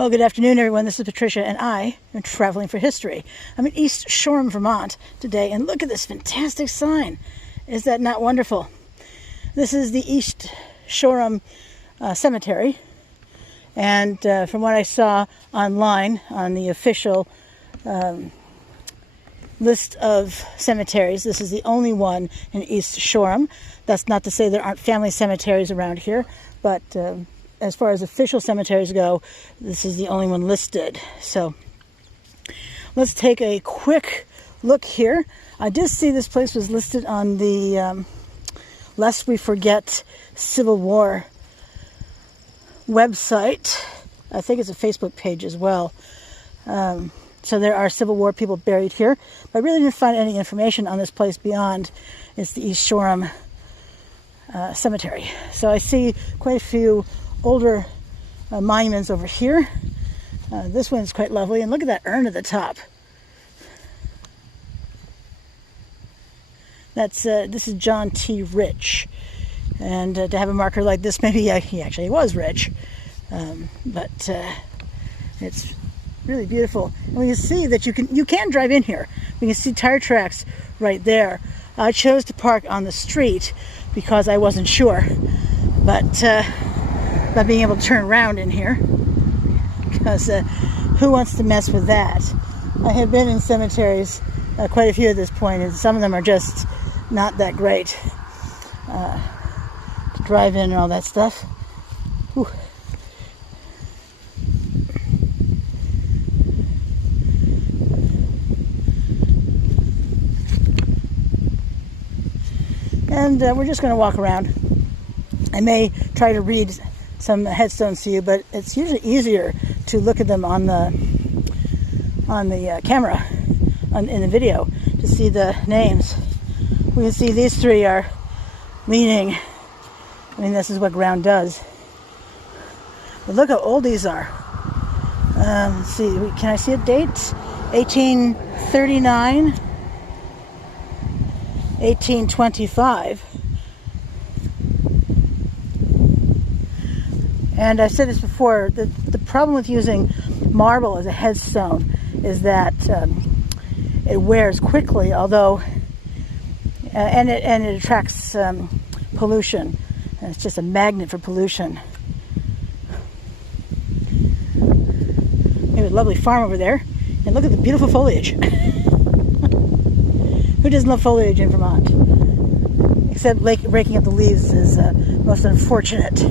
Well, good afternoon, everyone. This is Patricia, and I am traveling for history. I'm in East Shoreham, Vermont today, and look at this fantastic sign. Is that not wonderful? This is the East Shoreham Cemetery, and from what I saw online on the official list of cemeteries, this is the only one in East Shoreham. That's not to say there aren't family cemeteries around here, but as far as official cemeteries go, this is the only one listed. So let's take a quick look here. I did see this place was listed on the Lest We Forget Civil War website. I think it's a Facebook page as well. So there are Civil War people buried here. But I really didn't find any information on this place beyond it's the East Shoreham Cemetery. So I see quite a few older monuments over here. This one's quite lovely, and look at that urn at the top. This is John T. Rich, and to have a marker like this, maybe he actually was rich, but it's really beautiful. And we can see that you can drive in here. We can see tire tracks right there. I chose to park on the street because I wasn't sure, but about being able to turn around in here, because who wants to mess with that? I have been in cemeteries, quite a few at this point, and some of them are just not that great to drive in and all that stuff. Whew. And we're just going to walk around. I may try to read some headstones to you, but it's usually easier to look at them on the camera, in the video, to see the names. We can see these three are leaning. I mean, this is what ground does. But look how old these are. Let's see, can I see a date? 1839, 1825. And I've said this before, the problem with using marble as a headstone is that it wears quickly, although, and it attracts pollution. And it's just a magnet for pollution. We have a lovely farm over there, and look at the beautiful foliage. Who doesn't love foliage in Vermont? Except raking up the leaves is most unfortunate.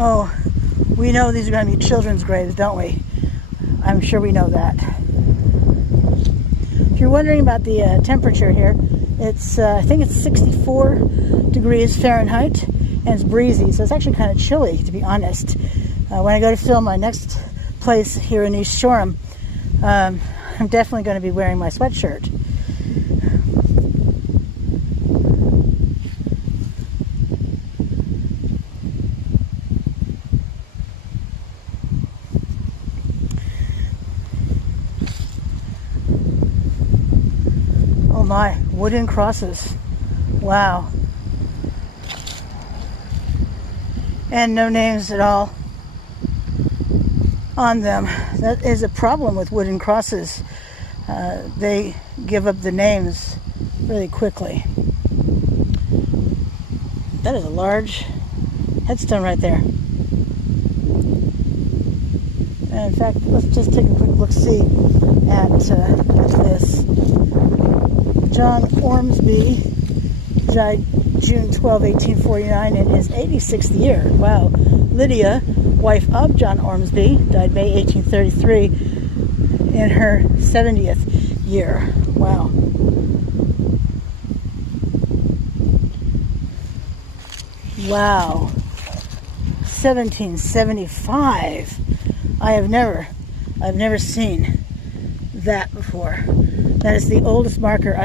Oh, we know these are going to be children's graves, don't we? I'm sure we know that. If you're wondering about the temperature here, it's I think it's 64 degrees Fahrenheit, and it's breezy, so it's actually kind of chilly, to be honest. When I go to film my next place here in East Shoreham, I'm definitely going to be wearing my sweatshirt. Oh my, wooden crosses. Wow. And no names at all on them. That is a problem with wooden crosses. They give up the names really quickly. That is a large headstone right there. And in fact, let's just take a quick look-see at this. John Ormsby died June 12, 1849 in his 86th year. Wow. Lydia, wife of John Ormsby, died May 1833 in her 70th year. Wow. Wow. 1775. I've never seen that before. That is the oldest marker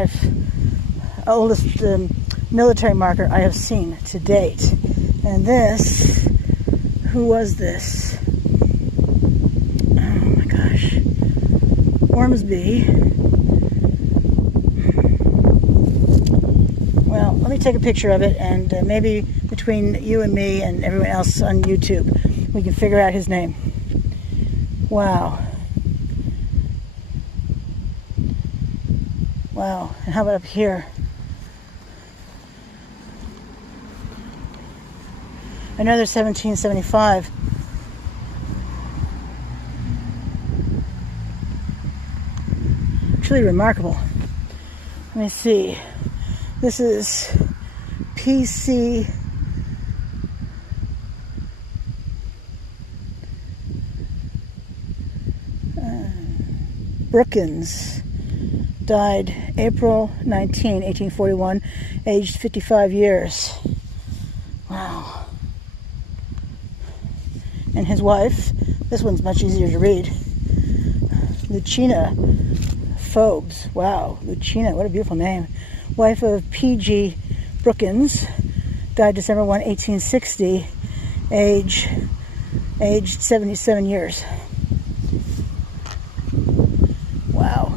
military marker I have seen to date. And this, who was this? Oh my gosh. Ormsby take a picture of it, and maybe between you and me and everyone else on YouTube, we can figure out his name. Wow. Wow. And how about up here? Another 1775. Truly remarkable. Let me see. This is PC Brookins. Died April 19, 1841, aged 55 years. Wow. And his wife, this one's much easier to read, Lucina Phobes. Wow, Lucina, what a beautiful name. Wife of P.G. Brookins, died December 1, 1860, aged 77 years. Wow.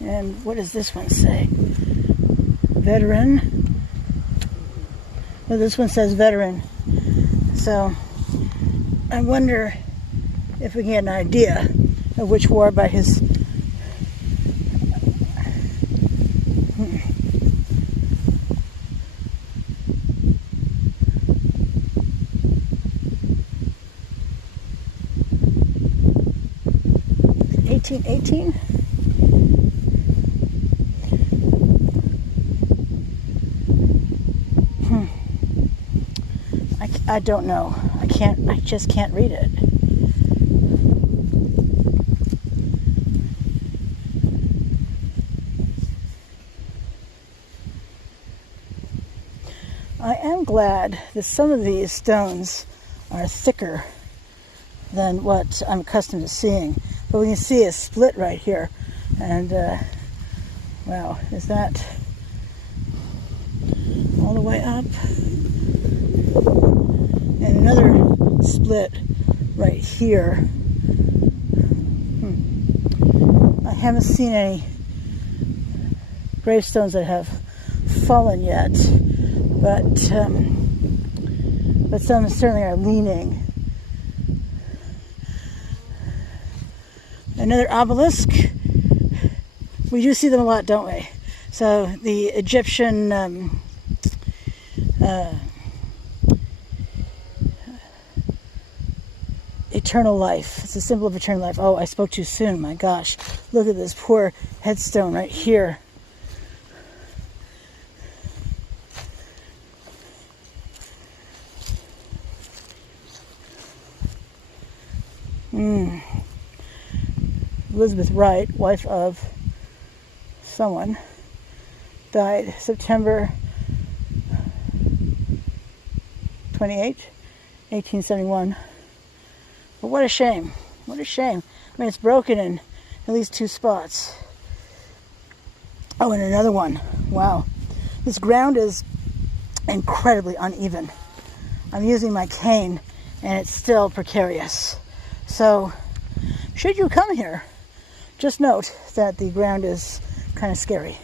And what does this one say? Veteran. Well, this one says veteran. So I wonder if we can get an idea of which war by his 1818. I don't know. I just can't read it. I am glad that some of these stones are thicker than what I'm accustomed to seeing. But we can see a split right here. And, wow, is that all the way up? And another split right here. I haven't seen any gravestones that have fallen yet, but some certainly are leaning. Another obelisk. We do see them a lot, don't we? So the Egyptian eternal life. It's a symbol of eternal life. Oh, I spoke too soon. My gosh. Look at this poor headstone right here. Elizabeth Wright, wife of someone, died September 28, 1871. But what a shame. What a shame. I mean, it's broken in at least 2 spots. Oh, and another one. Wow. This ground is incredibly uneven. I'm using my cane, and it's still precarious. So, should you come here, just note that the ground is kind of scary.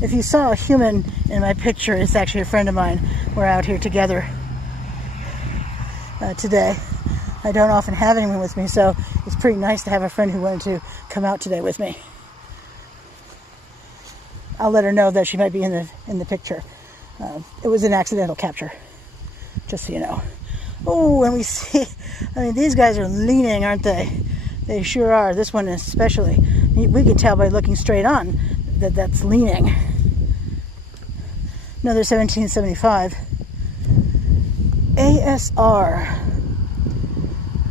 If you saw a human in my picture, it's actually a friend of mine. We're out here together today. I don't often have anyone with me, so it's pretty nice to have a friend who wanted to come out today with me. I'll let her know that she might be in the picture. It was an accidental capture, just so you know. Oh, and we see, I mean, these guys are leaning, aren't they? They sure are. This one especially. We can tell by looking straight on that that's leaning. Another 1775. ASR.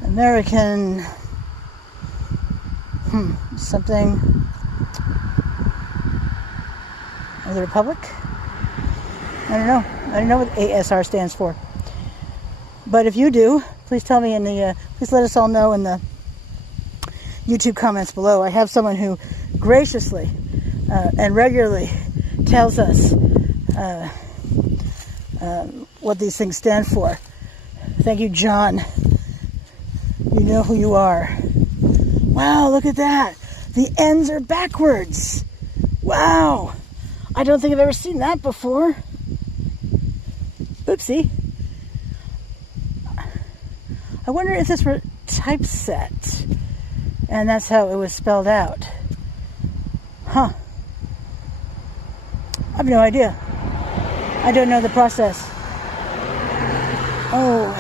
American something of the Republic? I don't know. I don't know what ASR stands for. But if you do, please tell me in the, please let us all know in the YouTube comments below. I have someone who graciously and regularly tells us what these things stand for. Thank you, John. You know who you are. Wow, look at that. The ends are backwards. Wow. I don't think I've ever seen that before. Oopsie. I wonder if this were typeset and that's how it was spelled out. Huh. I have no idea. I don't know the process. Oh.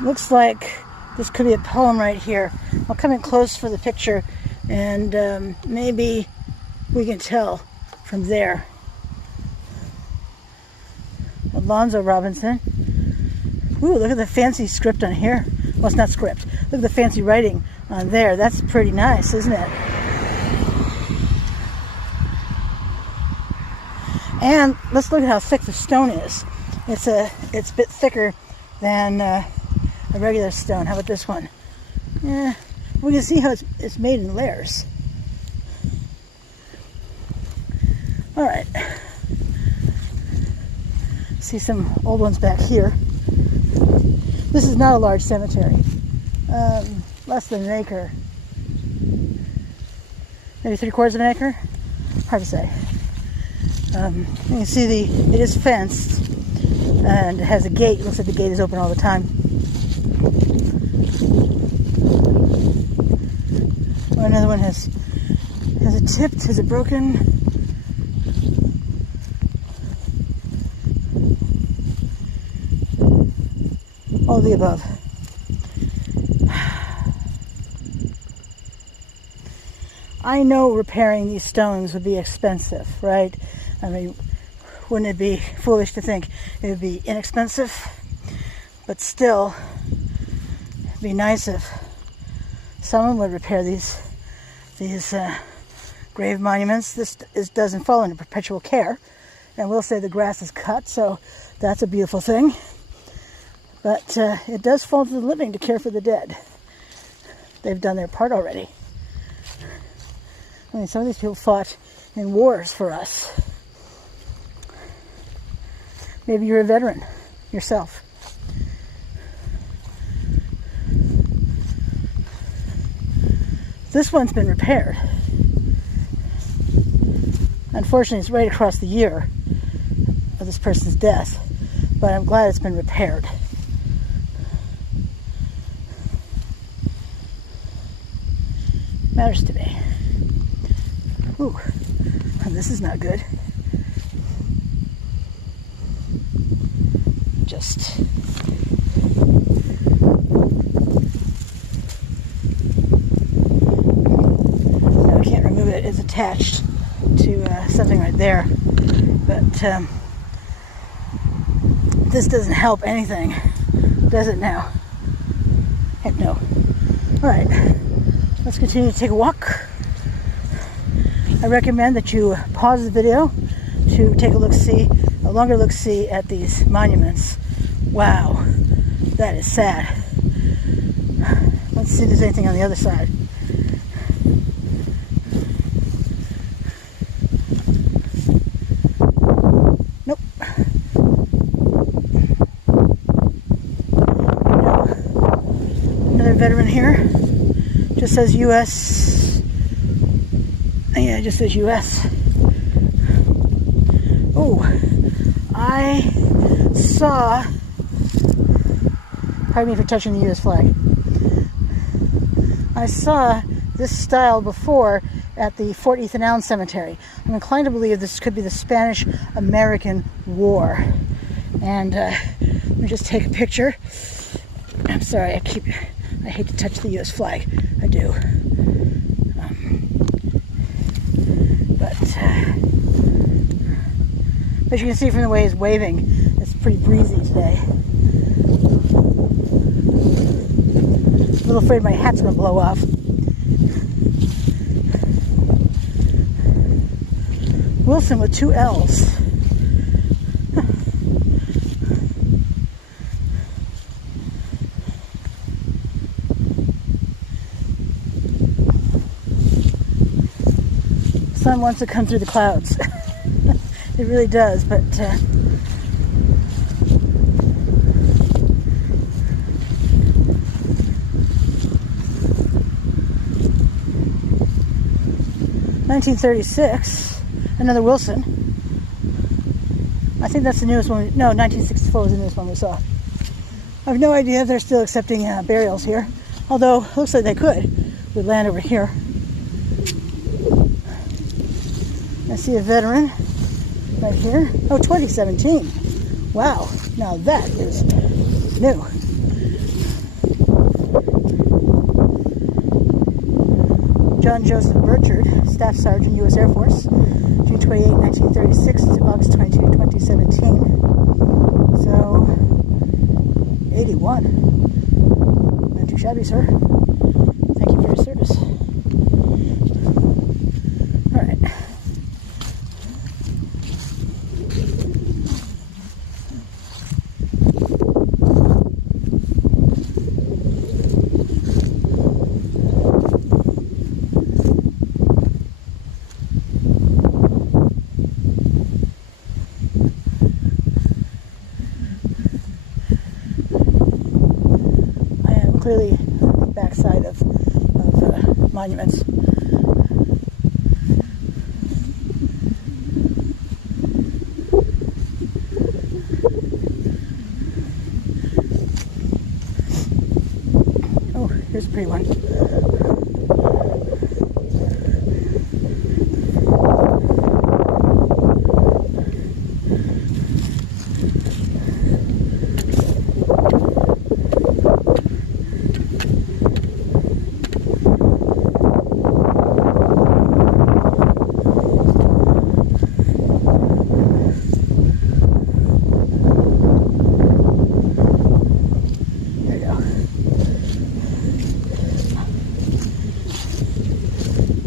Looks like this could be a poem right here. I'll come in close for the picture and maybe we can tell from there. Alonzo Robinson. Ooh, look at the fancy script on here. Well, it's not script. Look at the fancy writing on there. That's pretty nice, isn't it? And let's look at how thick the stone is. It's a bit thicker than a regular stone. How about this one? Yeah, we can see how it's made in layers. All right. See some old ones back here. This is not a large cemetery. Less than an acre. Maybe 3/4 of an acre? Hard to say. You can see it is fenced and it has a gate. It looks like the gate is open all the time. Oh, another one has it tipped? Has it broken? All of the above. I know repairing these stones would be expensive, right? I mean, wouldn't it be foolish to think it would be inexpensive? But still, it'd be nice if someone would repair these grave monuments. This doesn't fall into perpetual care. And we'll say the grass is cut, so that's a beautiful thing. But it does fall to the living to care for the dead. They've done their part already. I mean, some of these people fought in wars for us. Maybe you're a veteran yourself. This one's been repaired. Unfortunately, it's right across the year of this person's death, but I'm glad it's been repaired. Matters to me. Ooh, this is not good. Just no, I can't remove it. It's attached to something right there, but this doesn't help anything, does it now? Heck no. All right, let's continue to take a walk. I recommend that you pause the video to take a longer look-see at these monuments. Wow, that is sad. Let's see if there's anything on the other side. Nope. Another veteran here. Just says U.S. Yeah, it just says U.S. Oh, I saw, pardon me for touching the U.S. flag. I saw this style before at the Fort Ethan Allen Cemetery. I'm inclined to believe this could be the Spanish-American War. And let me just take a picture. I'm sorry, I hate to touch the U.S. flag. I do. But you can see from the way he's waving, it's pretty breezy today. I'm a little afraid my hat's going to blow off. Wilson with 2 L's. Sun wants to come through the clouds. It really does, but 1936, another Wilson. I think that's the newest one. No, 1964 was the newest one we saw. I have no idea if they're still accepting burials here, although it looks like they could with land over here. I see a veteran right here. Oh, 2017. Wow, now that is new. John Joseph Burchard, Staff Sergeant, U.S. Air Force, June 28, 1936 to August 22, 2017. So, 81. Not too shabby, sir. Thank you for your service. All right. Clearly the backside of monuments. Oh, here's a pretty one.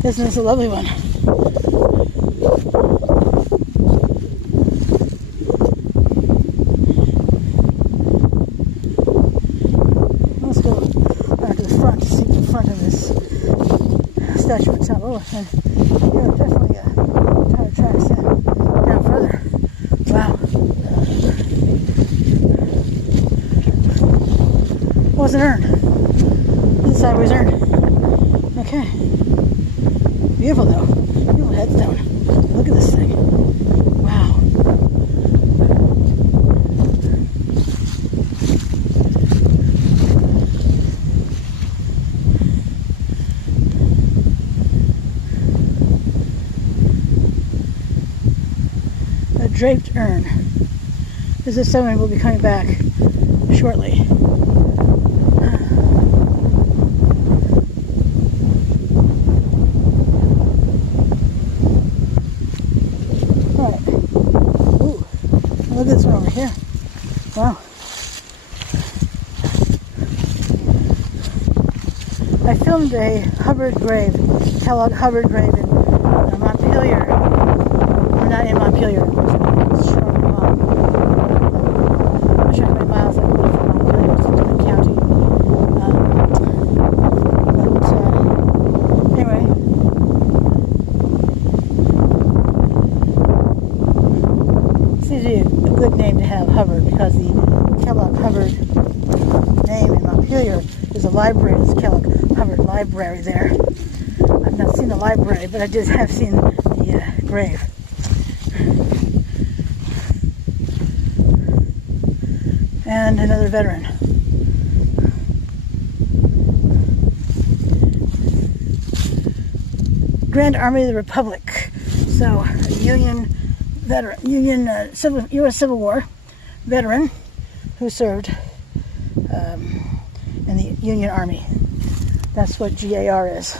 This is a lovely one. Let's go back to the front to see the front of this statue itself. Oh, and here are definitely tire tracks down further. Wow. Wasn't earned. This sideways earned. Okay. Beautiful though. Beautiful headstone. Look at this thing. Wow. A draped urn. This is someone who will be coming back shortly. Look at this one over here. Wow. I filmed a Hubbard grave, Kellogg Hubbard grave in Montpelier. Or not in Montpelier, it was Shoreham, Vermont. I'm not sure how many miles I live from Montpelier, it's a different county. Anyway. Seems to be a good name to have, Hubbard, because the Kellogg Hubbard name in Montpelier is a library. There's Kellogg Hubbard Library there. I've not seen the library, but I just have seen the grave. And another veteran. Grand Army of the Republic. So, a Union veteran, U.S. Civil War veteran who served in the Union Army. That's what GAR is,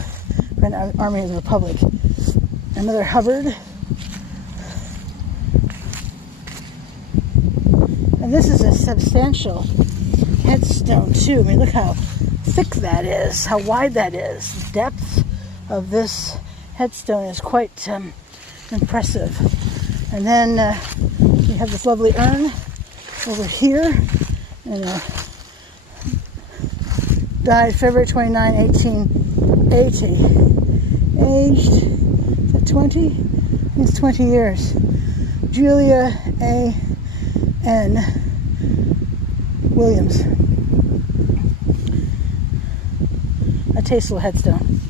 Grand Army of the Republic. Another Hubbard. And this is a substantial headstone too. I mean, look how thick that is, how wide that is. The depth of this headstone is quite impressive. And then we have this lovely urn over here. And died February 29, 1880. Aged, is that 20? It's 20 years. Julia A. N. Williams. A tasteful headstone.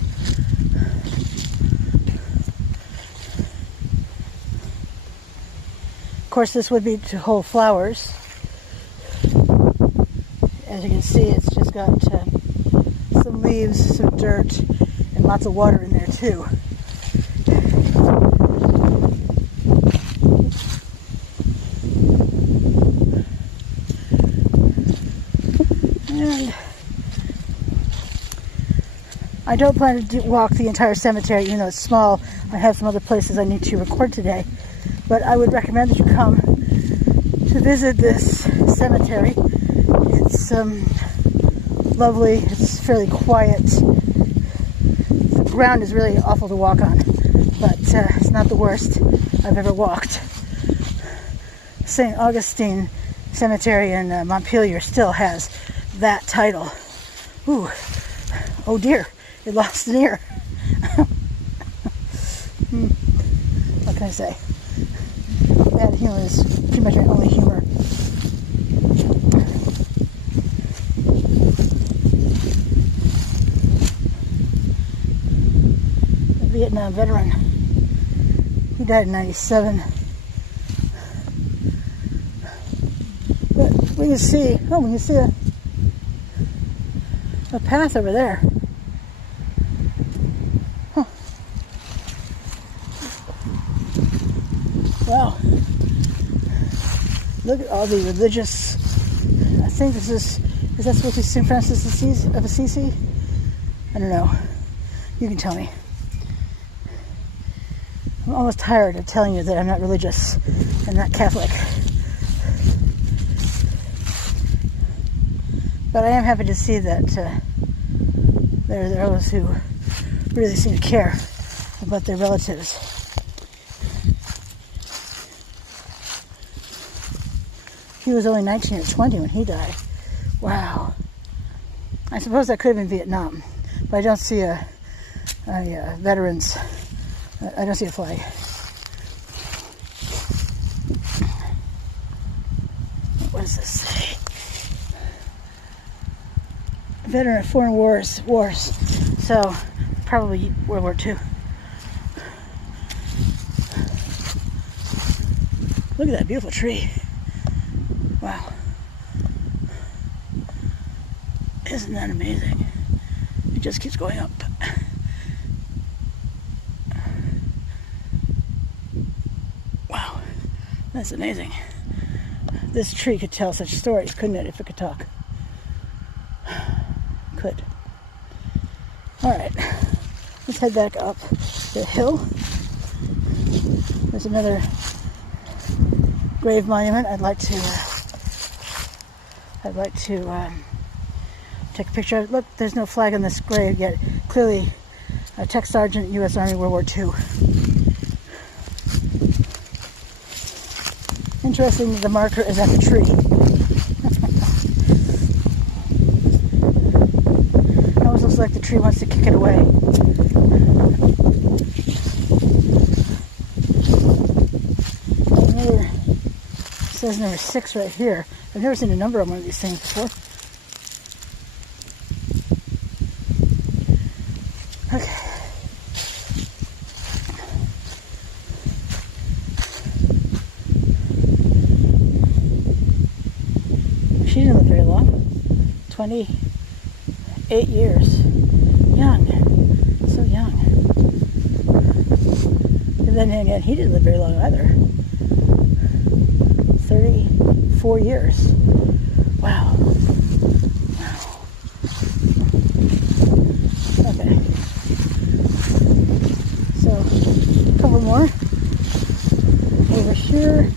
course, this would be to hold flowers. As you can see, it's just got some leaves, some dirt, and lots of water in there too. And I don't plan to walk the entire cemetery, even though it's small. I have some other places I need to record today. But I would recommend that you come to visit this cemetery. It's lovely. It's fairly quiet. The ground is really awful to walk on, but it's not the worst I've ever walked. St. Augustine Cemetery in Montpelier still has that title. Ooh, oh dear, it lost an ear. What can I say? Bad humor is pretty much my only humor. A Vietnam veteran. He died in '97. But we can see, a path over there. Huh. Wow. Look at all the religious, I think is that supposed to be St. Francis of Assisi? I don't know. You can tell me. I'm almost tired of telling you that I'm not religious. I'm not Catholic. But I am happy to see that there are those who really seem to care about their relatives. He was only 19 or 20 when he died. Wow. I suppose that could have been Vietnam, but I don't see a veterans. I don't see a flag. What does this say? Veteran of foreign wars. So probably World War II. Look at that beautiful tree. Wow. Isn't that amazing? It just keeps going up. Wow. That's amazing. This tree could tell such stories, couldn't it, if it could talk? Could. Alright. Let's head back up the hill. There's another grave monument I'd like to take a picture of. Look, there's no flag on this grave yet. Clearly a tech sergeant, U.S. Army, World War II. Interesting that the marker is at the tree. It almost looks like the tree wants to kick it away. Another, it says number 6 right here. I've never seen a number on one of these things before. Okay. She didn't live very long. 28 years. Young. So young. And then he didn't live very long either. 34 years. Wow. Okay. So, a couple more over here,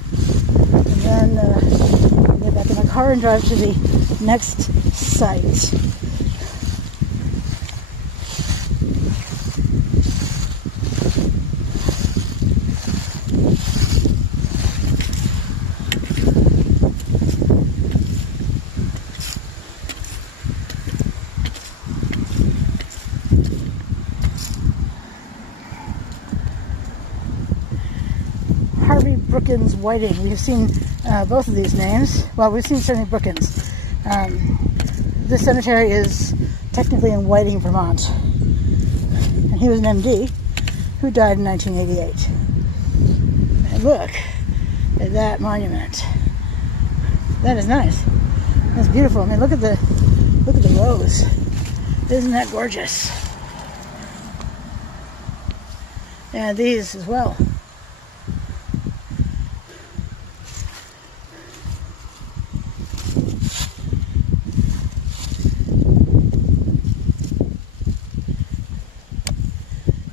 and then I'll get back in my car and drive to the next site. Brookins Whiting. We've seen both of these names. Well, we've seen certainly Brookins. This cemetery is technically in Whiting, Vermont. And he was an MD who died in 1988. And look, at that monument. That is nice. That's beautiful. I mean, look at the rose. Isn't that gorgeous? And these as well.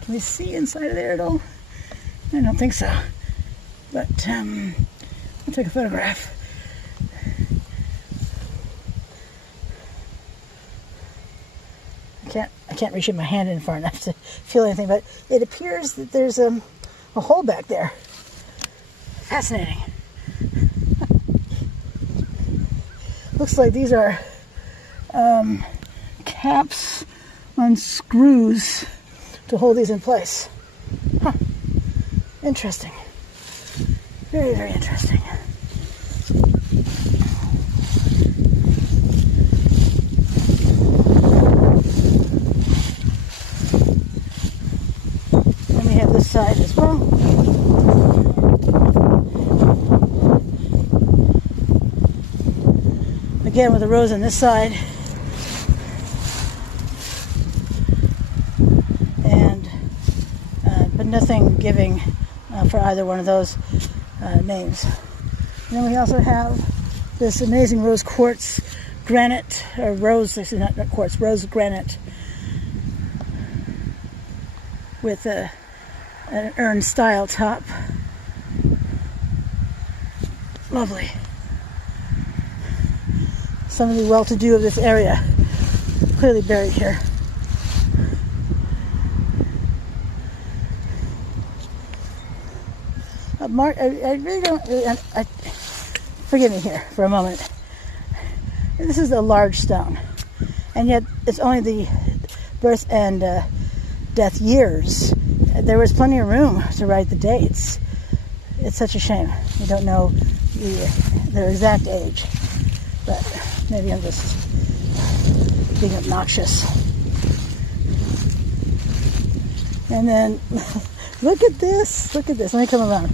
Can we see inside of there at all? I don't think so. But I'll take a photograph. I can't reach my hand in far enough to feel anything, but it appears that there's a hole back there. Fascinating. Looks like these are caps on screws to hold these in place. Huh. Interesting. Very, very interesting. And we have this side as well. Again with a rose on this side. But nothing giving for either one of those names. And then we also have this amazing rose quartz granite, or rose, this is not quartz, rose granite with an urn style top. Lovely. Some of the well-to-do of this area clearly buried here. Mark, I really don't. Forgive me here for a moment. This is a large stone, and yet it's only the birth and death years. There was plenty of room to write the dates. It's such a shame we don't know their exact age, but maybe I'm just being obnoxious. And then look at this. Look at this. Let me come around.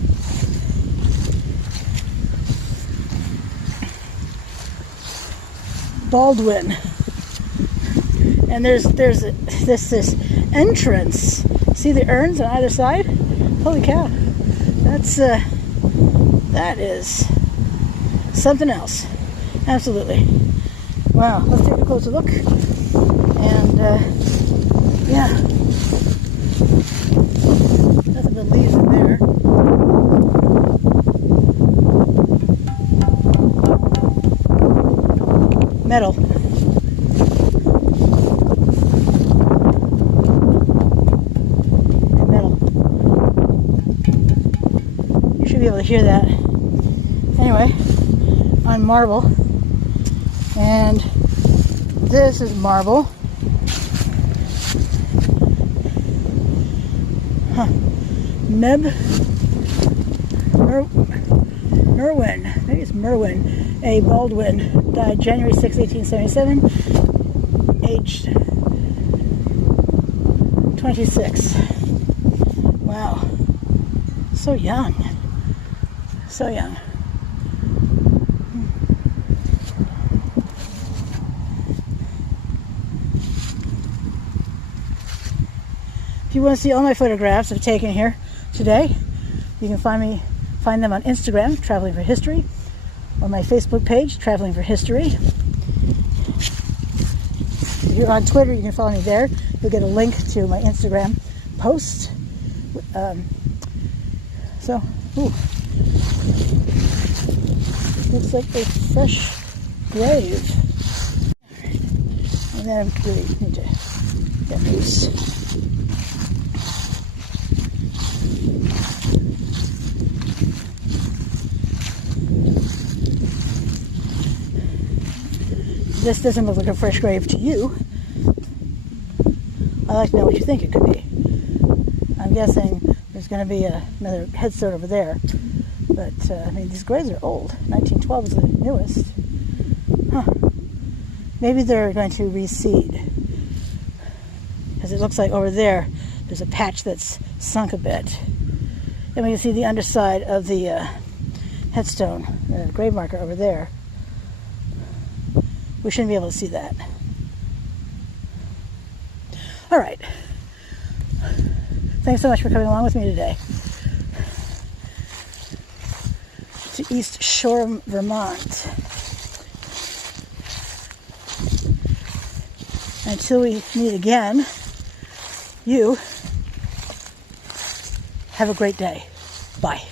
Baldwin, and there's this entrance. See the urns on either side? Holy cow! That is something else. Absolutely. Wow. Let's take a closer look. And yeah, nothing but leaves in there. Metal. And metal. You should be able to hear that. Anyway, on marble. And this is marble. Huh. Merwin. Maybe it's Merwin. A Baldwin, died January 6, 1877, aged 26. Wow. So young. So young. If you want to see all my photographs I've taken here today, you can find them on Instagram, Traveling for History, or my Facebook page, Traveling for History. If you're on Twitter, you can follow me there. You'll get a link to my Instagram post. Looks like a fresh grave. And then I really need to get loose. This doesn't look like a fresh grave to you. I'd like to know what you think it could be. I'm guessing there's going to be another headstone over there. But, I mean, these graves are old. 1912 is the newest. Huh. Maybe they're going to reseed. Because it looks like over there's a patch that's sunk a bit. And we can see the underside of the headstone, grave marker over there. We shouldn't be able to see that. All right. Thanks so much for coming along with me today to East Shoreham, Vermont. Until we meet again, you have a great day. Bye.